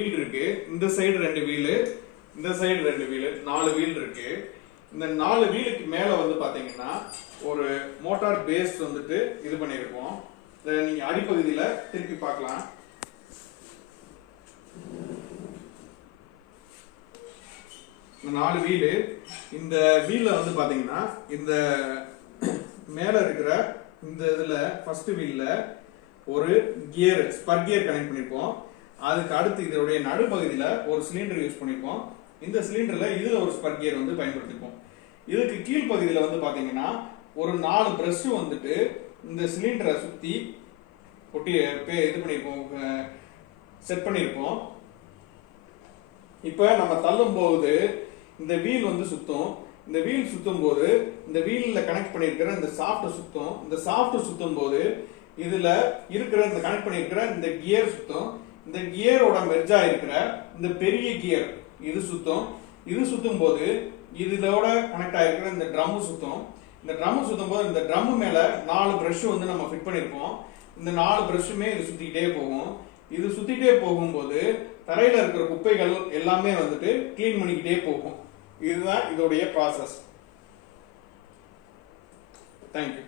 Wheel இருக்கு. இந்த side 2 wheel, இந்த சைடு 2 வீல், 4 வீல் இருக்கு. இந்த 4 வீலுக்கு மேல வந்து பாத்தீங்கன்னா ஒரு மோட்டார் பேஸ் வந்துட்டு இது பண்ணிருக்கோம். நீங்க அடிப்பகுதியில திருப்பி பார்க்கலாம். இந்த 4 வீலு, இந்த வீல்ல வந்து பாத்தீங்கன்னா இந்த மேல இருக்கிற இந்த இதுல ஃபர்ஸ்ட் வீல்ல ஒரு கியர், ஸ்பர் கியர் கனெக்ட் பண்ணிருக்கோம். அதுக்கு அடுத்து இதோடைய நடுப்பகுதியில ஒரு சிலிண்டர் யூஸ் பண்ணிருக்கோம். இந்த சிலிண்டர்ல இதுல ஒரு ஸ்பர் கியர் வந்து பயன்படுத்திருக்கோம். இதுக்கு கீழ்ப்பகுதியில வந்து பாத்தீங்கன்னா ஒரு 4 பிரஷ் வந்துட்டு இந்த சிலிண்டரை சுத்தி ஒட்டி இது பண்ணிருக்கோம், செட் பண்ணிருக்கோம். இப்ப நம்ம தள்ளும் போது இந்த வீல் வந்து சுத்தும். இந்த வீல் சுத்தும் போது இந்த வீல்ல கனெக்ட் பண்ணிருக்கிற இந்த சாஃப்ட் சுத்தும். இந்த சாஃப்ட் சுத்தும் போது இதுல இருக்கிற இந்த கனெக்ட் பண்ணிருக்கிற இந்த கியர் சுத்தும். இந்த கியரோட மெர்ஜ் ஆயிருக்கிற இந்த பெரிய கியர் இது சுத்தும். இது சுத்தும் போது இதோட கனெக்ட் ஆயிருக்கிற இந்த ட்ரம் சுத்தும். இந்த ட்ரம் சுத்தும் போது இந்த ட்ரம் மேல 4 பிரஷ் வந்து நம்ம ஃபிட் பண்ணிருப்போம். இந்த 4 பிரஷுமே இது சுத்திக்கிட்டே போகும். இது சுத்திட்டே போகும்போது தரையில இருக்கிற குப்பைகள் எல்லாமே வந்துட்டு கிளீன் பண்ணிக்கிட்டே போகும். இதுதான் இதோடைய ப்ராசஸ். தேங்க்யூ.